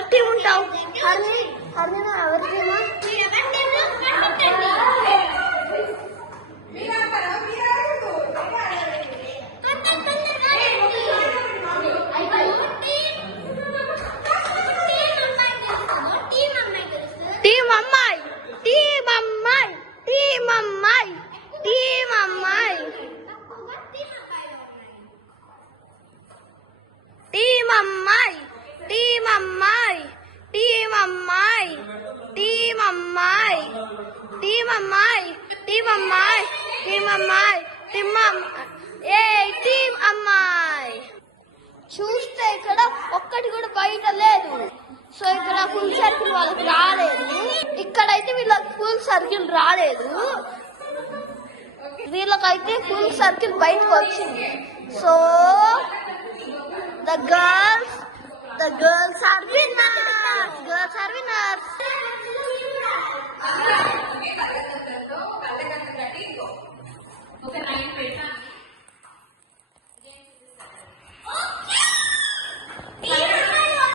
ఎవరి టీం ఉంటావు? హర్ని ఎవరి టీమా? టీం అమ్మాయి, టీం అమ్మాయి, టీం అమ్మాయి, టీం అమ్మాయి, టీం అమ్మాయి, టీం అమ్మాయి, టీం అమ్మాయి, టీం అమ్మాయి, టీం అమ్మాయి, టీం అమ్మాయి, టీం అమ్మాయి, టీం ఏ టీం అమ్మాయి. చూస్తే ఇక్కడ ఒక్కటి కూడా బయట లేదు. సో ఇక్కడ ఫుల్ సర్కిల్ వాళ్ళకి రాలేదు. ఇక్కడైతే వీళ్ళకి ఫుల్ సర్కిల్ రాలేదు. వీళ్ళకైతే ఫుల్ సర్కిల్ బయటకు వచ్చింది. So the girls are winners. Girls are winners.